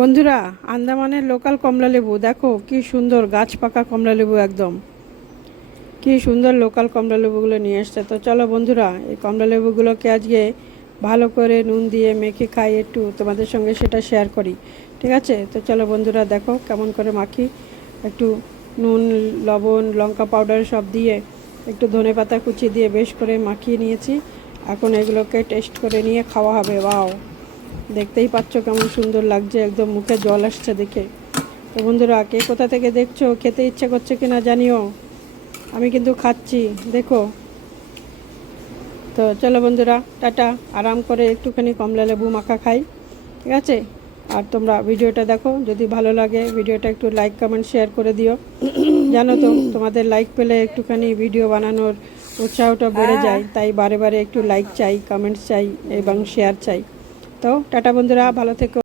বন্ধুরা, আন্দামানের লোকাল কমলা লেবু দেখো কি সুন্দর, গাছ পাকা কমলা লেবু একদম কি সুন্দর লোকাল কমলা লেবুগুলো নিয়ে এসছে। তো চলো বন্ধুরা, এই কমলা লেবুগুলোকে আজকে ভালো করে নুন দিয়ে মেখে খাই, একটু তোমাদের সঙ্গে সেটা শেয়ার করি। ঠিক আছে, তো চলো বন্ধুরা দেখো কেমন করে মাখি। একটু নুন, লবণ, লঙ্কা পাউডার সব দিয়ে, একটু ধনে পাতা কুচি দিয়ে বেশ করে মাখিয়ে নিয়েছি। এখন এগুলোকে টেস্ট করে নিয়ে খাওয়া হবে। ওয়াও, দেখতেই পাচ্ছ কেমন সুন্দর লাগছে, একদম মুখে জল আসছে দেখে। তো বন্ধুরা, কে কোথা থেকে দেখছো, খেতে ইচ্ছে করছে কিনা জানিও। আমি কিন্তু খাচ্ছি, দেখো। তো চলো বন্ধুরা, টাটা। আরাম করে একটুখানি কমলা লেবু মাখা খাই। ঠিক আছে, আর তোমরা ভিডিওটা দেখো, যদি ভালো লাগে ভিডিওটা একটু লাইক কমেন্ট শেয়ার করে দিও। জানো তো, তোমাদের লাইক পেলে একটুখানি ভিডিও বানানোর উৎসাহটা বেড়ে যায়, তাই বারে বারে একটু লাইক চাই, কমেন্টস চাই এবং শেয়ার চাই। তো টাটা বন্ধুরা, ভালো থেকো।